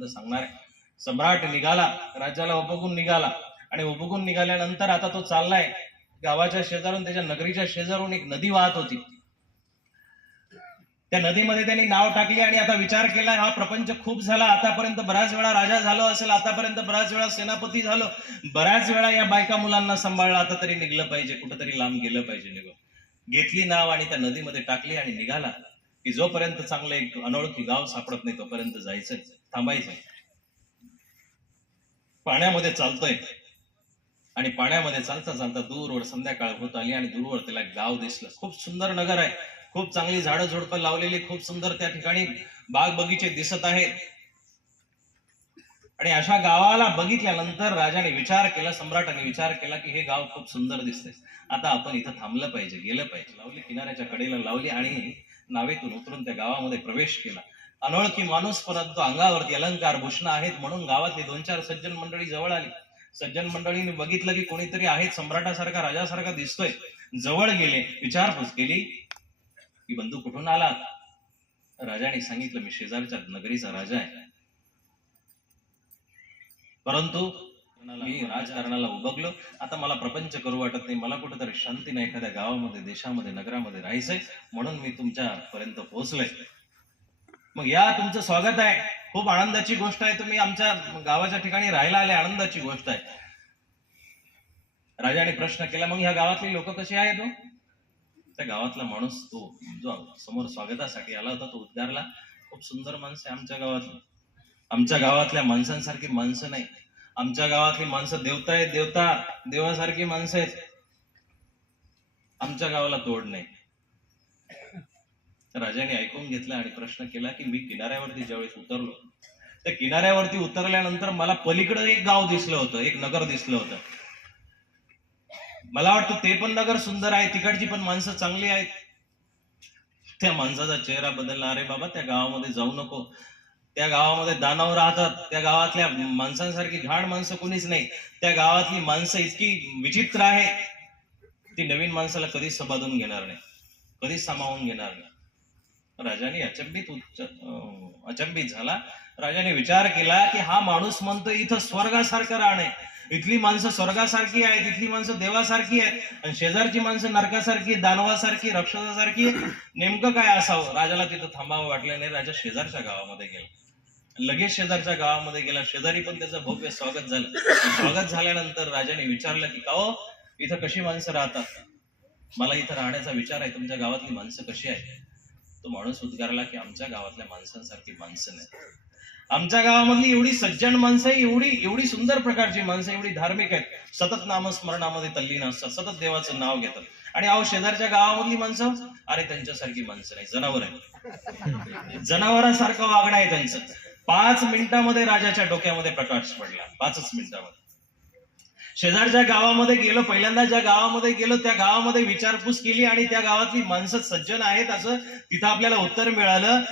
वृत्तांत सांगणार आहे. सम्राट निघाला, राज्याला उपगून निघाला आणि उपगून निघाल्यानंतर आता तो चाललाय. गावाच्या शेजारून, त्याच्या नगरीच्या शेजारून एक नदी वाहत होती. त्या नदीमध्ये त्यांनी नाव टाकली आणि आता विचार केला, हा प्रपंच खूप झाला, आतापर्यंत बऱ्याच वेळा राजा झालो असेल, आतापर्यंत बऱ्याच वेळा सेनापती झालो, बऱ्याच वेळा या बायका मुलांना सांभाळलं, आता तरी निघलं पाहिजे, कुठंतरी लांब गेलं पाहिजे. निघून घेतली नाव आणि त्या नदीमध्ये टाकली आणि निघाला की जोपर्यंत चांगलं एक अनोळखी गाव सापडत नाही तोपर्यंत जायचंय, थांबायचंय. पाण्यामध्ये चालतोय आणि पाण्यामध्ये चालता चालता दूरवर संध्याकाळ होत आली आणि दूरवर त्याला गाव दिसलं. खूप सुंदर नगर आहे, खूप चांगली झाडं झुडपं लावलेली, खूप सुंदर त्या ठिकाणी बाग बगीचे दिसत आहेत. आणि अशा गावाला बघितल्यानंतर राजाने विचार केला, सम्राटाने विचार केला की हे गाव खूप सुंदर दिसतंय, आता आपण इथं थांबलं पाहिजे, गेलं पाहिजे. लावली, किनाऱ्याच्या कडेला लावली आणि नावेतून उतरून त्या गावामध्ये प्रवेश केला. अनोळखी माणूस, परंतु अंगावरती अलंकार भूषण आहेत म्हणून गावातली 2-4 सज्जन मंडळी जवळ आली. सज्जन मंडळीने बघितलं की कोणीतरी आहे, सम्राटासारखा, राजासारखा दिसतोय. जवळ गेले, विचारपूस केली की बंधू कुठून आला? राजाने सांगितलं, मी शेजारच्या नगरीचा राजा आहे, परंतु मी राजकारणाला उभगलो, आता मला प्रपंच करू वाटत नाही, मला कुठेतरी शांतीने एखाद्या गावामध्ये, देशामध्ये, नगरामध्ये राहायचंय, म्हणून मी तुमच्या पर्यंत पोहोचलोय. मग या, तुमचं स्वागत आहे, खूप आनंदाची गोष्ट आहे, तुम्ही आमच्या गावाच्या ठिकाणी राहायला आले, आनंदाची गोष्ट आहे. राजाने प्रश्न केला, मग ह्या गावातली लोक कशी आहेत? त्या गावातला माणूस, तो जो समोर स्वागतासाठी आला होता, तो उद्गारला, खूप सुंदर माणसं आहे आमच्या गावातली, आमच्या गावातल्या माणसांसारखी माणसं नाही, आमच्या गावातली माणसं देवता आहेत, देवता, देवासारखी माणसं आहेत, आमच्या गावाला तोड नाही. राजाने ऐकून घेतलं आणि प्रश्न केला की मी किनाऱ्यावरती ज्यावेळेस उतरलो, त्या किनाऱ्यावरती उतरल्यानंतर मला पलीकडे एक गाव दिसलं होतं, एक नगर दिसलं होतं. मला वाटतं ते पण नगर सुंदर आहे, तिकडची पण माणसं चांगली आहेत. त्या माणसाचा चेहरा बदलला, अरे बाबा, त्या गावामध्ये जाऊ नको, त्या गावामध्ये दानव राहतात, त्या गावातल्या माणसांसारखी घाण माणसं कोणीच नाही, त्या गावातली माणसं इतकी विचित्र आहे, ती नवीन माणसाला कधीच सबाधून घेणार नाही, कधीच सामावून घेणार नाही. राजाने अचंबित झाला. राजाने विचार केला की हा माणूस म्हणतो इथं स्वर्गासारखं राहणे, इथली माणसं स्वर्गासारखी आहेत, इथली माणसं देवासारखी आहेत, आणि शेजारची माणसं नरकासारखी, दानवासारखी, राक्षसासारखी, नेमकं काय असावं? राजाला तिथं थांबावं वाटलं नाही. राजा शेजारच्या गावामध्ये गेला, लगेच शेजारच्या गावामध्ये गेला. शेजारी पण त्याचं भव्य स्वागत झालं. स्वागत झाल्यानंतर राजाने विचारलं की का हो, इथं कशी माणसं राहतात? मला इथं राहण्याचा विचार आहे, तुमच्या गावातली माणसं कशी आहेत? तो माणूस उद्गारला की आमच्या गावातल्या माणसांसारखी माणसं नाही, आमच्या गावामधली एवढी सज्जन माणसं, एवढी सुंदर प्रकारची माणसं, एवढी धार्मिक आहेत, सतत नामस्मरणामध्ये तल्लीन असतात, सतत देवाचं नाव घेतात. आणि अहो, शेजारच्या गावामधली माणसं, अरे त्यांच्यासारखी माणसं नाही, जनावर आहे, जनावरांसारखं वागणं आहे त्यांचं. 5 मिनिटामध्ये राजाच्या डोक्यामध्ये प्रकाश पडला, 5 मिनिटामध्ये. शेजारच्या गावामध्ये गेलो, पहिल्यांदा ज्या गावामध्ये गेलो त्या गावामध्ये विचारपूस केली आणि त्या गावातली माणसं सज्जन आहेत असं तिथं आपल्याला उत्तर मिळालं,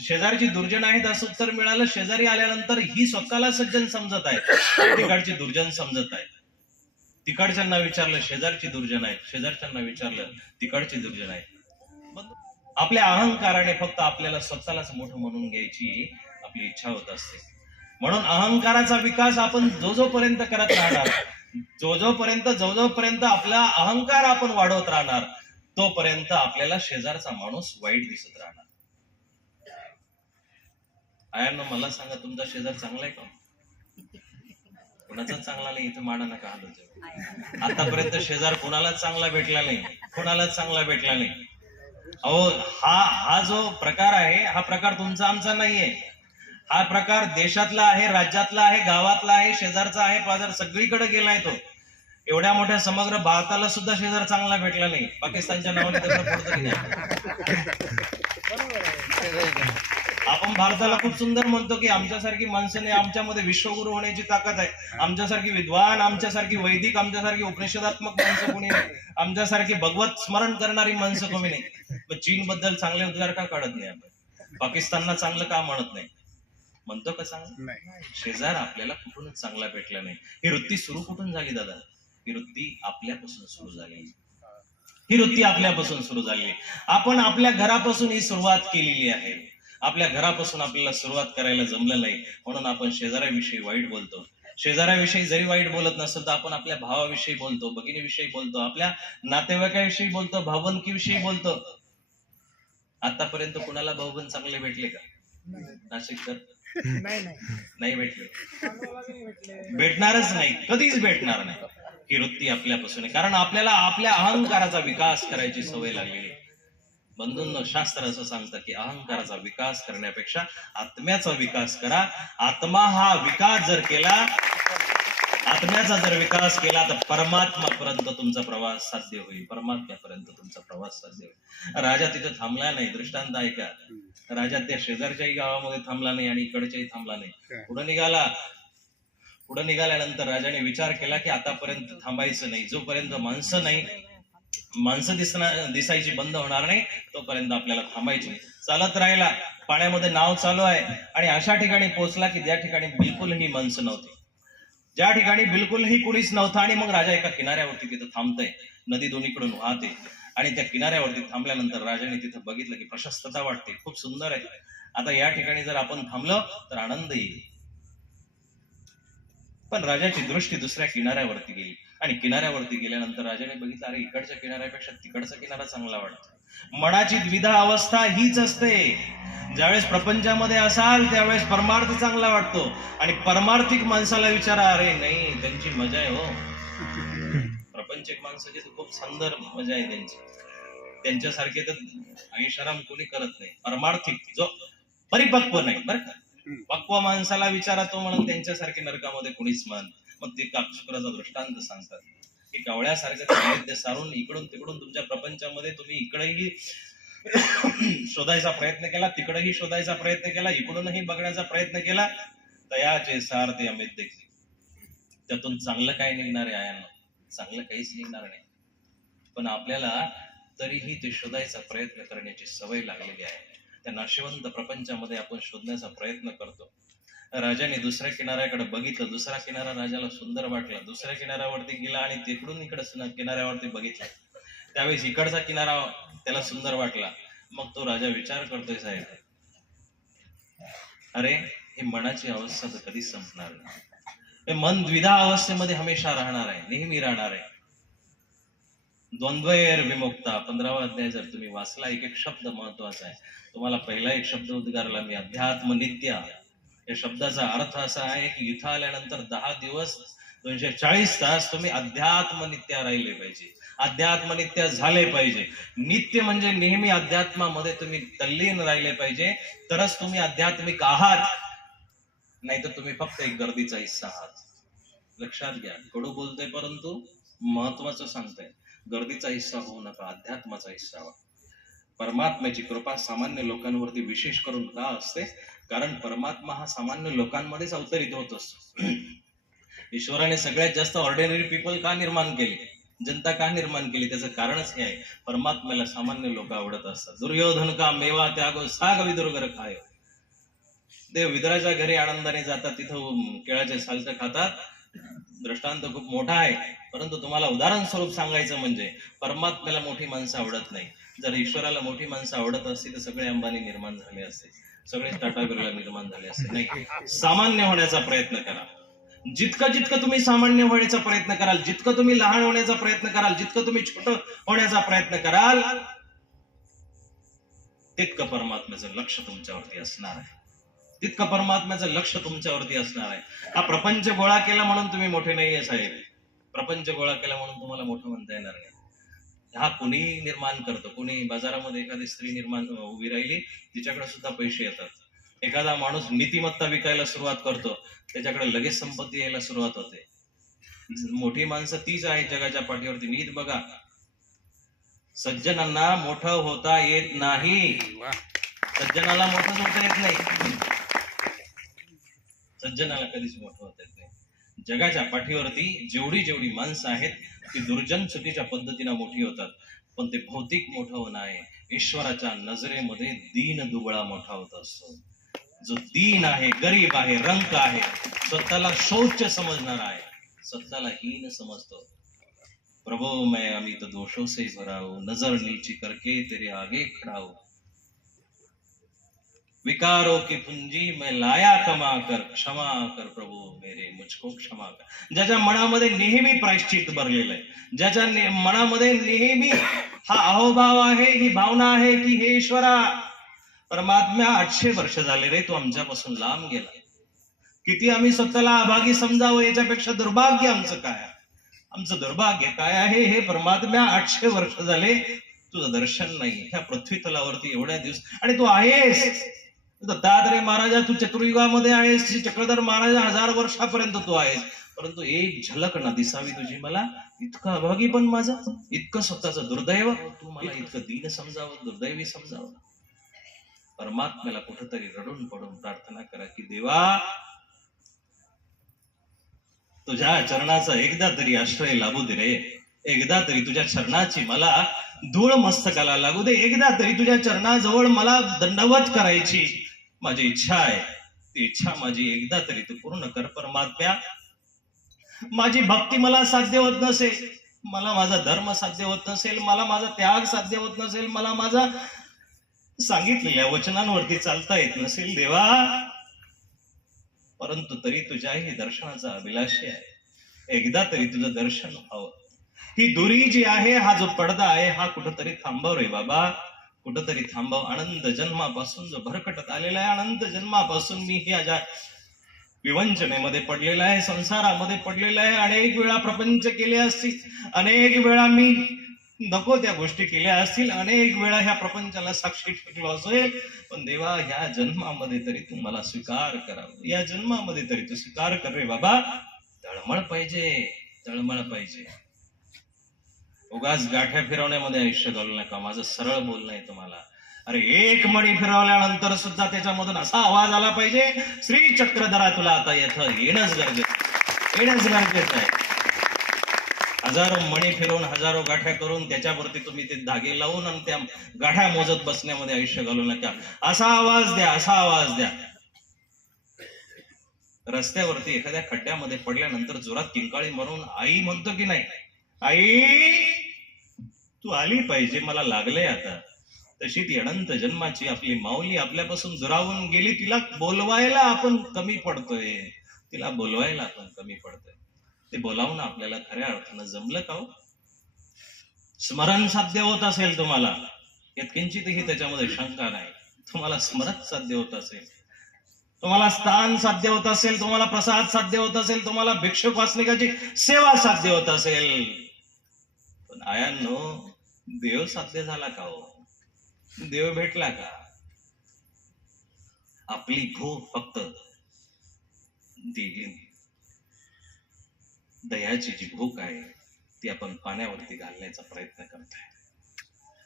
शेजारची दुर्जन आहेत असं उत्तर मिळालं. शेजारी आल्यानंतर ही स्वतःला सज्जन समजत आहे, तिकडची दुर्जन समजत आहे. तिकडच्यांना विचारलं शेजारची दुर्जन आहेत, शेजारच्यांना विचारलं तिकडची दुर्जन आहेत. आपल्या अहंकाराने फक्त आपल्याला स्वतःलाच मोठं म्हणून घ्यायची आपली इच्छा होत असते. म्हणून अहंकाराचा विकास आपण जोपर्यंत करत राहणार, जोपर्यंत आपला अहंकार आपण वाढवत राहणार, तोपर्यंत आपल्याला शेजारचा माणूस वाईट दिसत राहणार. आयांनो, मला सांगा, तुमचा शेजार चांगला आहे का? कोणाचाच चांगला नाही, इथं माडा नका हालत. आतापर्यंत शेजार कोणालाच चांगला भेटला नाही, कोणालाच चांगला भेटला नाही. अहो, हा जो प्रकार आहे, हा प्रकार तुमचा आमचा नाहीये, हा प्रकार देशातला आहे, राज्यातला आहे, गावातला आहे, शेजारचा आहे, पाजार सगळीकडे गेलाय तो. एवढ्या मोठ्या समग्र भारताला सुद्धा शेजार चांगला भेटला नाही. पाकिस्तानच्या नावाने त्याचं पडतं की नाही? आपण भारताला खूप सुंदर म्हणतो की आमच्यासारखी माणसं नाही, आमच्यामध्ये विश्वगुरु होण्याची ताकद आहे, आमच्यासारखी विद्वान, आमच्यासारखी वैदिक, आमच्यासारखी उपनिषदात्मक माणसं कोणी नाही, आमच्यासारखी भगवत स्मरण करणारी माणसं कोणी नाही. पण चीन बद्दल चांगले उद्गार का काढत नाही आपण? पाकिस्तानला चांगलं का म्हणत नाही? म्हणतो का सांग? शेजार आपल्याला कुठूनच चांगला भेटला नाही. ही वृत्ती सुरू कुठून झाली दादा? ही वृत्ती आपल्यापासून सुरू झाली, ही वृत्ती आपल्यापासून सुरू झाली. आपण आपल्या घरापासून ही सुरुवात केलेली आहे. आपल्या घरापासून आपल्याला सुरुवात करायला जमलं नाही म्हणून आपण शेजाऱ्याविषयी वाईट बोलतो. शेजाऱ्याविषयी जरी वाईट बोलत नसेल तर आपण आपल्या भावाविषयी बोलतो, भगिनीविषयी बोलतो, आपल्या नातेवाईकाविषयी बोलतो, भावबंदकीविषयी बोलतो. आतापर्यंत कुणाला भाऊबंद चांगले भेटले का नाशिककर? नाही भेटले, भेटणारच नाही, कधीच भेटणार नाही. ही वृत्ती आपल्यापासून आहे, कारण आपल्याला आपल्या अहंकाराचा विकास करायची सवय लागलेली. बंधूंनो, शास्त्र असं सांगतं की अहंकाराचा विकास करण्यापेक्षा आत्म्याचा विकास करा. आत्मा हा विकास जर केला, आत्म्याचा जर विकास केला तर परमात्मापर्यंत तुमचा प्रवास साध्य होईल. परमात्म्यापर्यंत तुमचा प्रवास साध्य होईल. राजा तिथे थांबला नाही. दृष्टांत ऐका, राजा त्या शेजारच्याही गावामध्ये थांबला नाही आणि इकडच्याही थांबला नाही. पुढे निघाल्यानंतर राजाने विचार केला की आतापर्यंत थांबायचं नाही. जोपर्यंत माणसं दिसायची बंद होणार नाही तोपर्यंत आपल्याला थांबायची. चालत राहिला, पाण्यामध्ये नाव चालू आहे आणि अशा ठिकाणी पोहोचला की ज्या ठिकाणी बिलकुलही माणसं नव्हती, ज्या ठिकाणी बिलकुलही कुणीच नव्हतं. आणि मग राजा एका किनाऱ्यावरती तिथं थांबतय. नदी दोन्हीकडून वाहते आणि त्या किनाऱ्यावरती थांबल्यानंतर राजाने तिथं बघितलं की प्रशस्तता वाटते, खूप सुंदर आहे. आता या ठिकाणी जर आपण थांबलो तर आनंद येईल. पण राजाची दृष्टी दुसऱ्या किनाऱ्यावरती गेली आणि किनाऱ्यावरती गेल्यानंतर राजाने बघितलं, अरे इकडच्या किनाऱ्यापेक्षा तिकडचा किनारा चांगला वाटतो. मनाची द्विधा अवस्था हीच असते. ज्यावेळेस प्रपंचामध्ये असाल त्यावेळेस परमार्थ चांगला वाटतो आणि परमार्थिक माणसाला विचारा, अरे नाही त्यांची मजा आहे हो. प्रपंचिक माणसाची तर खूप सुंदर मजा आहे त्यांची, त्यांच्यासारखे तर ऐशाराम कोणी करत नाही. परमार्थिक जो परिपक्व नाही बरं का, पक्व माणसाला विचारा, तो म्हणून त्यांच्यासारखे नरकामध्ये कोणीच मान. मग ते काक्षुराचा दृष्टांत सांगतात की कावळ्यासारखं नैवेद्य सारून इकडून तिकडून तुमच्या प्रपंचामध्ये तुम्ही इकडेही शोधायचा प्रयत्न केला, तिकडेही शोधायचा प्रयत्न केला, इकडूनही बघण्याचा प्रयत्न केला, तयाचे सार ते अमित देखील. त्यातून चांगलं काय निघणार आहे आयांना? चांगलं काहीच निघणार नाही. पण आपल्याला तरीही ते शोधायचा प्रयत्न करण्याची सवय लागलेली आहे. त्या नाशिवंत प्रपंचामध्ये आपण शोधण्याचा प्रयत्न करतो. राजाने दुसऱ्या किनाऱ्याकडे बघितलं, दुसरा किनारा राजाला सुंदर वाटला. दुसऱ्या किनाऱ्यावरती गेला आणि तिकडून इकडे किनाऱ्यावरती बघितलं, त्यावेळेस इकडचा किनारा त्याला सुंदर वाटला. मग तो राजा विचार करतोय, साहेब अरे हे मनाची अवस्था तर कधीच संपणार नाही. हे मन द्विधा अवस्थेमध्ये हमेशा राहणार आहे, नेहमी राहणार आहे. द्वंद्वैर विमुक्ता 15वा अध्याय जर तुम्ही वाचला, एक एक शब्द महत्वाचा आहे. तुम्हाला पहिला एक शब्द उद्गारला मी, अध्यात्म नित्य. या शब्दाचा अर्थ असा आहे की इथं आल्यानंतर 10 दिवस 240 तास तुम्ही अध्यात्मनित्य राहिले पाहिजे, अध्यात्मनित्य झाले पाहिजे. नित्य म्हणजे नेहमी अध्यात्मामध्ये तुम्ही तल्लीन राहिले पाहिजे, तरच तुम्ही आध्यात्मिक आहात. नाही तर तुम्ही फक्त एक गर्दीचा हिस्सा आहात. लक्षात घ्या, कडू बोलतोय परंतु महत्वाचं सांगताय. गर्दीचा हिस्सा होऊ नका, अध्यात्माचा हिस्सा व्हा. परमात्म्याची कृपा सामान्य लोकांवरती विशेष करून का असते? कारण परमात्मा हा सामान्य लोकांमध्येच अवतरित होत असतो. ईश्वराने सगळ्यात जास्त ऑर्डिनरी पीपल का निर्माण केली, जनता का निर्माण केली? त्याचं कारणच हे आहे, परमात्म्याला सामान्य लोक आवडत असतात. दुर्योधन का मेवा त्यागो साग विदुर्गर खाय. देव विदुराच्या घरी आनंदाने जातात, तिथं केळाचे सालतं खातात. दृष्टांत खूप मोठा आहे, परंतु तुम्हाला उदाहरण स्वरूप सांगायचं म्हणजे परमात्म्याला मोठी माणसं आवडत नाही. जर ईश्वराला मोठी माणसं आवडत असती तर सगळे अंबानी निर्माण झाले असते, सगळे टाटा बिर्ला निर्माण झाले असते. नाही, सामान्य होण्याचा प्रयत्न करा. जितकं तुम्ही सामान्य होण्याचा प्रयत्न कराल, जितकं तुम्ही लहान होण्याचा प्रयत्न कराल, जितकं तुम्ही छोटं होण्याचा प्रयत्न कराल, तितकं परमात्म्याचं लक्ष तुमच्यावरती असणार आहे, तितकं परमात्म्याचं लक्ष तुमच्यावरती असणार आहे. हा प्रपंच गोळा केला म्हणून तुम्ही मोठे नाहीये साहेब. प्रपंच गोळा केला म्हणून तुम्हाला मोठं म्हणता येणार नाही. हा कुणी निर्माण करतो. कुणी बाजारामध्ये एखादी स्त्री निर्माण उभी राहिली, तिच्याकडे सुद्धा पैसे येतात. एखादा माणूस नीतिमत्ता विकायला सुरुवात करतो, त्याच्याकडे लगेच संपत्ती यायला सुरुवात होते. मोठी माणसं तीच आहे जगाच्या पाठीवरती. नीट बघा, सज्जनांना मोठं होता येत नाही. सज्जनाला मोठं होता येत नाही, सज्जनाला कधीच मोठं होता येत नाही. जगाच्या पाठीवरती जेवढी माणसं आहेत ती दुर्जन चुकीच्या पद्धतीने मोठी होतात, पण ते भौतिक मोठं होणं आहे. ईश्वराच्या नजरेमध्ये दीन दुबळा मोठा होत असतो. जो दीन आहे, गरीब आहे, रंक आहे, स्वतःला शौच समजणार आहे, स्वतःला हीन समजतो. प्रभो मैं अमित दोषों से भरा हूं, नजर नीची करके तेरे आगे खड़ा हूं. विकारों की पूंजी मैं लाया कमा कर, क्षमा कर प्रभू मेरे मुझको क्षमा कर. ज्याच्या मनामध्ये नेहमी प्रायश्चित भरलेलं आहे, ज्याच्या मनामध्ये नेहमी हा अहोभाव आहे, ही भावना आहे की हे ईश्वरा परमात्म्या 800 वर्ष झाले रे तू आमच्यापासून लांब गेला. किती आम्ही स्वतःला अभागी समजावं, याच्यापेक्षा दुर्भाग्य आमचं काय आहे? आमचं दुर्भाग्य काय आहे? हे परमात्म्या 800 वर्ष झाले तुझं दर्शन नाही ह्या पृथ्वी तलावरती एवढ्या दिवस, आणि तू आहेस. दत्तात्रय महाराजा तू चतुर्युगामध्ये आहेस, चक्रधर महाराजा 1000 वर्षापर्यंत तू आहेस, परंतु एक झलक ना दिसावी तुझी मला. इतकं अभागी पण माझं, इतकं स्वतःचं दुर्दैव, तू मला इतकं दीन समजावं, दुर्दैवी समजावं. परमात्म्याला कुठंतरी रडून पडून प्रार्थना करा की देवा तुझ्या चरणाचा एकदा तरी आश्रय लाभू दे रे, एकदा तरी तुझ्या चरणाची मला धूळ मस्तकाला लागू दे, एकदा तरी तुझ्या चरणाजवळ मला दंडवत करायची माझी इच्छा आहे. ती इच्छा माझी एकदा तरी तू पूर्ण कर परमात्म्या. माझी भक्ती मला साध्य होत नसेल, मला माझा धर्म साध्य होत नसेल, मला माझा त्याग साध्य होत नसेल, मला माझा सांगितलेल्या वचनांवरती चालता येत नसेल देवा, परंतु तरी तुझ्याही दर्शनाचा अभिलाषी आहे. एकदा तरी तुझं दर्शन व्हावं. ही दुरी जी आहे, हा जो पडदा आहे, हा कुठंतरी थांबव रे बाबा, कुठंतरी थांबव. अनंत जन्मापासून जो भरकटत आलेला आहे, अनंत जन्मापासून मी ह्या विवंचनेमध्ये पडलेला आहे, संसारामध्ये पडलेला आहे. अनेक वेळा प्रपंच केले असतील, अनेक वेळा मी नको त्या गोष्टी केल्या असतील, अनेक वेळा ह्या प्रपंचाला साक्षी ठेवलो असेल, पण देवा ह्या जन्मामध्ये तरी तू मला स्वीकार करावं, या जन्मामध्ये तरी तू स्वीकार कर रे बाबा. तळमळ पाहिजे, तळमळ पाहिजे. उगाच गाठ्या फिरवण्यामध्ये आयुष्य घालू नका. माझं सरळ बोलणं आहे तुम्हाला. अरे एक मणी फिरवल्यानंतर सुद्धा त्याच्यामधून असा आवाज आला पाहिजे, श्री चक्रधरा तुला आता येणंच येणंच गरजेचं आहे. हजारो मणी फिरवून, हजारो गाठ्या करून त्याच्यावरती तुम्ही ते धागे लावून आणि त्या गाठ्या मोजत बसण्यामध्ये आयुष्य घालू नका. असा आवाज द्या, असा आवाज द्या. रस्त्यावरती एखाद्या खड्ड्यामध्ये पडल्यानंतर जोरात किंकाळी मारून आई म्हणतो की नाही, आई तू आली पाहिजे, मला लागलंय आता. तशी ती अनंत जन्माची आपली माऊली आपल्यापासून दुरावून गेली, तिला बोलवायला आपण कमी पडतोय, तिला बोलवायला आपण कमी पडतोय. ते बोलावणं आपल्याला खऱ्या अर्थानं जमलं का हो? स्मरण साध्य होत असेल तुम्हाला, यात किंचितही त्याच्यामध्ये शंका नाही. तुम्हाला स्मरण साध्य होत असेल, तुम्हाला स्थान साध्य होत असेल, तुम्हाला प्रसाद साध्य होत असेल, तुम्हाला भिक्षुक वासनिकाची सेवा साध्य होत असेल, पण आयांनो देव साध्य झाला का हो? देव भेटला का? आपली भूक फक्त दयाची जी भूक आहे ती आपण पाण्यावरती घालण्याचा प्रयत्न करतोय.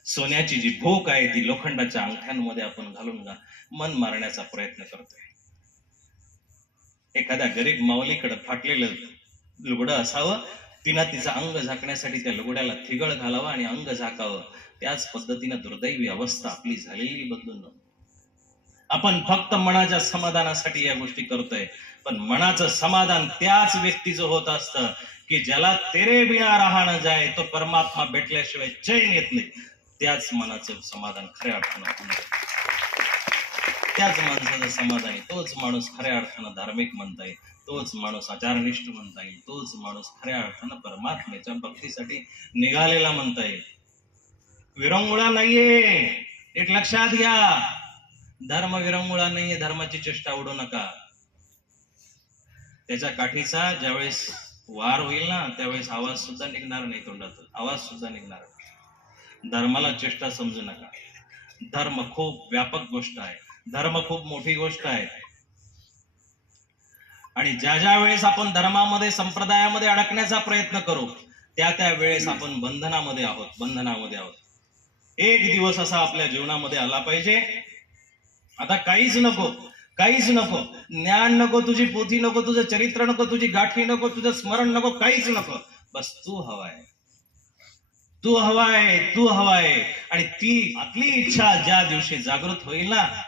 सोन्याची जी भूक आहे ती लोखंडाच्या अंगठ्यांमध्ये आपण घालून मन मारण्याचा प्रयत्न करतोय. एखाद्या गरीब माऊलीकडे फाटलेलं लुगडं असावं, तिनं तिचं अंग झाकण्यासाठी त्या लुगड्याला थिगळ घालावं आणि अंग झाकावं. त्याच पद्धतीनं दुर्दैवी अवस्था आपली झालेली बदलून आपण फक्त मनाच्या समाधानासाठी या गोष्टी करतोय, पण मनाचं समाधान त्याच व्यक्तीचं होत असतं की ज्याला तेरे बिना रहा न जाए, तो परमात्मा भेटल्याशिवाय चैन येत नाही. त्याच मनाचं समाधान खऱ्या अर्थानं, त्याच माणसाचं समाधान आहे. तोच माणूस खऱ्या अर्थानं धार्मिक म्हणता येईल, तोच माणूस आचारनिष्ठ म्हणता येईल, तोच माणूस खऱ्या अर्थानं परमात्म्याच्या भक्तीसाठी निघालेला म्हणता येईल. विरंगुळा नाहीये, एक लक्षात घ्या. धर्म विरंगुळा नाहीये, धर्माची चेष्टा उडू नका. त्याच्या काठीचा ज्यावेळेस वार होईल ना, त्यावेळेस आवाज सुद्धा निघणार नाही तोंडातून, आवाज सुद्धा निघणार नाही. धर्माला चेष्टा समजू नका. धर्म खूप व्यापक गोष्ट आहे, धर्म खूप मोठी गोष्ट आहे. आणि ज्या वेळेस आपण धर्मामध्ये, संप्रदायामध्ये अडकण्याचा प्रयत्न करू, त्या वेळेस आपण बंधनामध्ये आहोत. एक दिवस असा आपल्या जीवनामध्ये आला पाहिजे, आता काहीच नको, ज्ञान नको, तुझी पोथी नको, तुझं चरित्र नको, तुझी गाठी नको, तुझं स्मरण नको, काहीच नको. बस तू हवाय. आणि ती आपली इच्छा ज्या दिवशी जागृत होईल ना,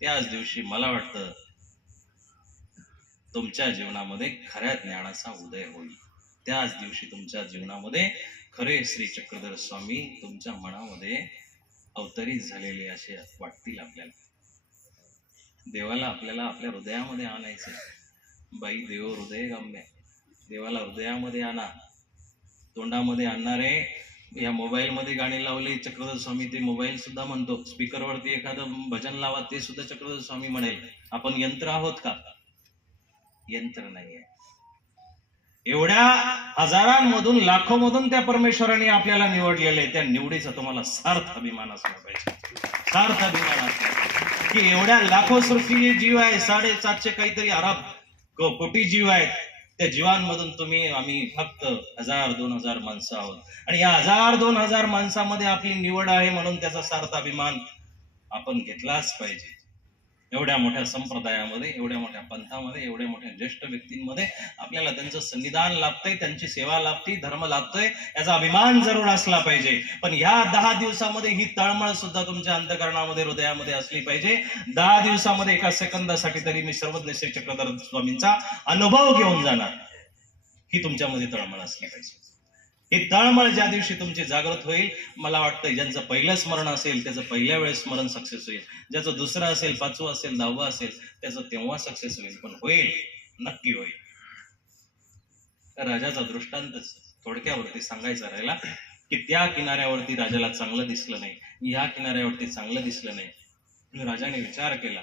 त्याच दिवशी मला वाटतं तुमच्या जीवनामध्ये खऱ्या ज्ञानाचा उदय होईल. त्याच दिवशी तुमच्या जीवनामध्ये खरे श्री चक्रधर स्वामी तुमच्या मनामध्ये अवतरित झालेले असे वाटतील आपल्याला. देवाला आपल्याला आपल्या हृदयामध्ये आणायचं. बाई देव हृदय गम्य, देवाला हृदयामध्ये आणा. तोंडामध्ये आणणारे या मोबाईलमध्ये गाणी लावले चक्रधर स्वामी, ते मोबाईल सुद्धा म्हणतो. स्पीकरवरती एखादं भजन लावा, ते सुद्धा चक्रधर स्वामी म्हणेल. आपण यंत्र आहोत का? यंत्र नाहीये. एवढ्या हजारांमधून लाखोमधून त्या परमेश्वराने आपल्याला निवडलेले, त्या निवडीचा तुम्हाला सार्थ अभिमान असला पाहिजे. सार्थ अभिमान असला की एवढ्या लाखो सृष्टी जीव आहे, 750 काहीतरी अरब कोटी जीव आहेत. त्या जीवांमधून तुम्ही आम्ही फक्त 1000-2000 माणसं आहोत, आणि या 1000-2000 माणसामध्ये आपली निवड आहे, म्हणून त्याचा सार्थ अभिमान आपण घेतलाच पाहिजे. एवढ्या मोठ्या संप्रदायामध्ये, एवढ्या मोठ्या पंथामध्ये, एवढ्या मोठ्या ज्येष्ठ व्यक्तींमध्ये आपल्याला त्यांचं संविधान लाभतंय, त्यांची सेवा लाभते, धर्म लाभतोय, याचा अभिमान जरूर असला पाहिजे. पण ह्या 10 दिवसामध्ये ही तळमळ सुद्धा तुमच्या अंतःकरणामध्ये, हृदयामध्ये असली पाहिजे. 10 दिवसामध्ये एका सेकंदासाठी तरी मी सर्वज्ञ श्री चक्रधर स्वामींचा अनुभव घेऊन जाणार, ही तुमच्यामध्ये तळमळ असली पाहिजे. ही तळमळ ज्या दिवशी तुमची जागृत होईल, मला वाटतं ज्यांचं पहिलं स्मरण असेल त्याचं पहिल्या वेळेस स्मरण सक्सेस होईल, ज्याचं दुसरं असेल, 5वं असेल, 10वं असेल, त्याचं तेव्हा सक्सेस होईल. पण होईल, नक्की होईल. राजाचा दृष्टांत थोडक्यावरती सांगायचा राहिला की त्या किनाऱ्यावरती राजाला चांगलं दिसलं नाही, या किनाऱ्यावरती चांगलं दिसलं नाही. राजाने विचार केला,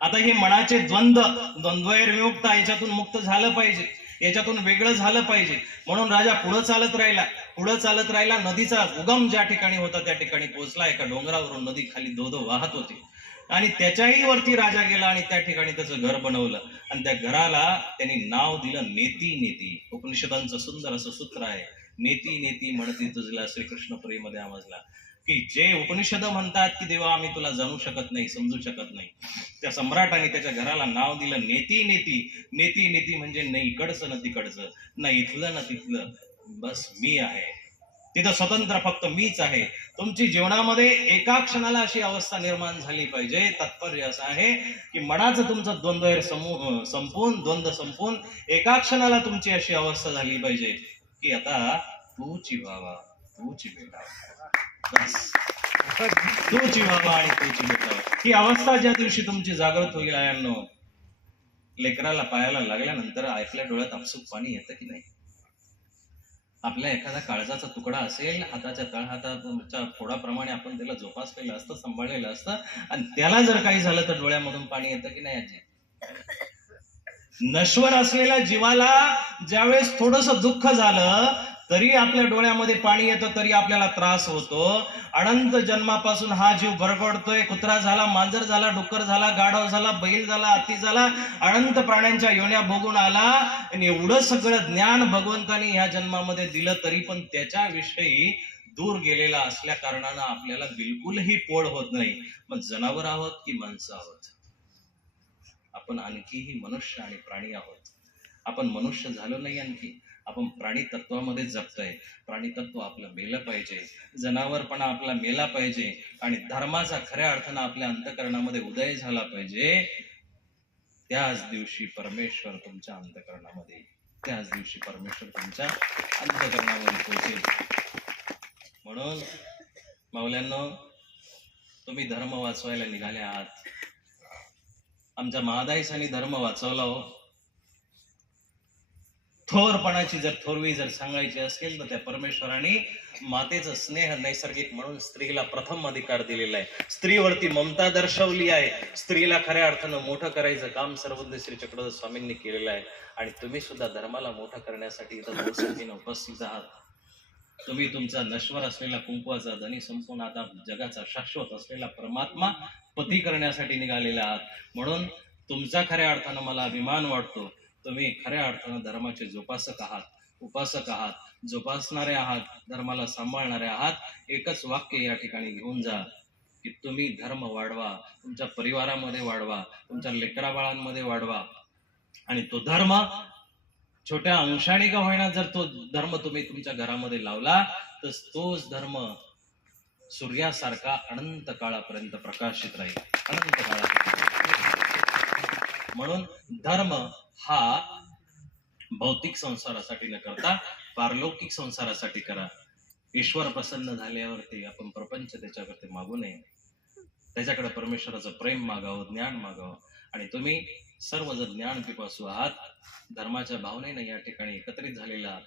आता हे मनाचे द्वंद्वैर विमुक्त, याच्यातून मुक्त झालं पाहिजे, याच्यातून वेगळं झालं पाहिजे. म्हणून राजा पुढे चालत राहिला. नदीचा उगम ज्या ठिकाणी होता त्या ठिकाणी पोहोचला. एका डोंगरावरून नदी खाली धो वाहत होती, आणि त्याच्याही वरती राजा गेला आणि त्या ठिकाणी त्याचं घर बनवलं, आणि त्या घराला त्यांनी नाव दिलं नेती नेती. उपनिषदांचं सुंदर असं सूत्र आहे, नेती नेती म्हणती तुझला श्रीकृष्ण प्रेमध्ये आमजला. की जे उपनिषद म्हणतात की देवा आम्ही तुला जाणू शकत नाही, समजू शकत नाही, त्या सम्राटाने त्याच्या घराला नाव दिलं नेती नेती. नेती नेती म्हणजे नाही इकडचं ना तिकडचं, ना इथलं ना तिथलं, बस मी आहे तिथं, स्वतंत्र फक्त मीच आहे. तुमची जीवनामध्ये एका क्षणाला अशी अवस्था निर्माण झाली पाहिजे. तात्पर्य असं आहे की मनाचं तुमचं द्वंद्व संपून एका क्षणाला तुमची अशी अवस्था झाली पाहिजे की आता तूची व्हावा, तूची भेटावा, तूची व्हावा आणि तूची भेटावा. ही अवस्था ज्या दिवशी तुमची जागृत होईल आयांनो, लेकराला पायाला लागल्यानंतर आपल्या डोळ्यात आपसूक पाणी येतं की नाही? आपल्या एखादा काळजाचा तुकडा असेल, हाताच्या तळहाताच्या फोडाप्रमाणे आपण त्याला जोपासलेलं असतं, सांभाळलेलं असतं, आणि त्याला जर काही झालं तर डोळ्यामधून पाणी येतं की नाही आजी? नश्वर असलेल्या जीवाला ज्यावेळेस थोडस दुःख झालं तरी आपल्या डोळ्यामध्ये पाणी येतं, तरी आपल्याला त्रास होतो. अनंत जन्मापासून हा जीव भरकटतोय. कुत्रा झाला, मांजर झाला, डुक्कर झाला, गाढव झाला, बैल झाला, हत्ती झाला, अनंत प्राण्यांच्या योन्या भोगून आला, आणि एवढं सगळं ज्ञान भगवंतानी ह्या जन्मामध्ये दिलं, तरी पण त्याच्याविषयी दूर गेलेला असल्या कारणानं आपल्याला बिलकुलही पोळ होत नाही. मग जनावर आहोत की माणसं आहोत? आपण आणखीही मनुष्य आणि प्राणी आहोत. आपण मनुष्य झालो नाही, आणखी आपण प्राणी तत्वामध्ये जगतोय. प्राणी तत्व आपलं मेलं पाहिजे, जनावरपणा आपला मेला पाहिजे, आणि धर्माचा खऱ्या अर्थानं आपल्या अंतःकरणामध्ये उदय झाला पाहिजे. त्याच दिवशी परमेश्वर तुमच्या अंतःकरणामध्ये, त्याच दिवशी परमेश्वर तुमच्या अंतःकरणामध्ये पोहोचेल. म्हणून माऊल्यांनो, तुम्ही धर्म वाचवायला निघाले आहात. आमच्या महादाईसांनी धर्म वाचवला हो. थोरपणाची जर थोरवी जर सांगायची असेल तर त्या परमेश्वराने मातेचं स्नेह नैसर्गिक म्हणून स्त्रीला प्रथम अधिकार दिलेला आहे. स्त्रीवरती ममता दर्शवली आहे. स्त्रीला खऱ्या अर्थानं मोठं करायचं काम सर्वज्ञ श्री चक्रधर स्वामींनी केलेलं आहे. आणि तुम्ही सुद्धा धर्माला मोठं करण्यासाठी इथं मोठ्याने उपस्थित आहात. तुम्ही तुमचा नश्वर असलेला कुंकवाचा धनी संपून आता जगाचा शाश्वत असलेला परमात्मा पती करण्यासाठी निघालेला आहात. म्हणून तुमचा खऱ्या अर्थानं मला अभिमान वाटतो. तुम्ही खऱ्या अर्थानं धर्माचे जोपासक आहात, उपासक आहात, जोपासणारे आहात, धर्माला सांभाळणारे आहात. एकच वाक्य या ठिकाणी घेऊन जा की तुम्ही धर्म वाढवा, तुमच्या परिवारामध्ये वाढवा, तुमच्या लेकराबाळांमध्ये वाढवा. आणि तो धर्म छोट्या अंशाने का होईना, जर तो धर्म तुम्ही तुमच्या घरामध्ये लावला तर तोच धर्म सूर्यासारखा अनंत काळापर्यंत प्रकाशित राहील, अनंत काळापर्यंत. म्हणून धर्म हा भौतिक संसारासाठी न करता पारलौकिक संसारासाठी करा. ईश्वर प्रसन्न झाल्यावरती आपण प्रपंच त्याच्यावरती मागू नये. त्याच्याकडे परमेश्वराचं प्रेम मागावं, ज्ञान मागावं. आणि तुम्ही सर्व जर ज्ञान पिपासू आहात, धर्माच्या भावनेने या ठिकाणी एकत्रित झालेला आहात,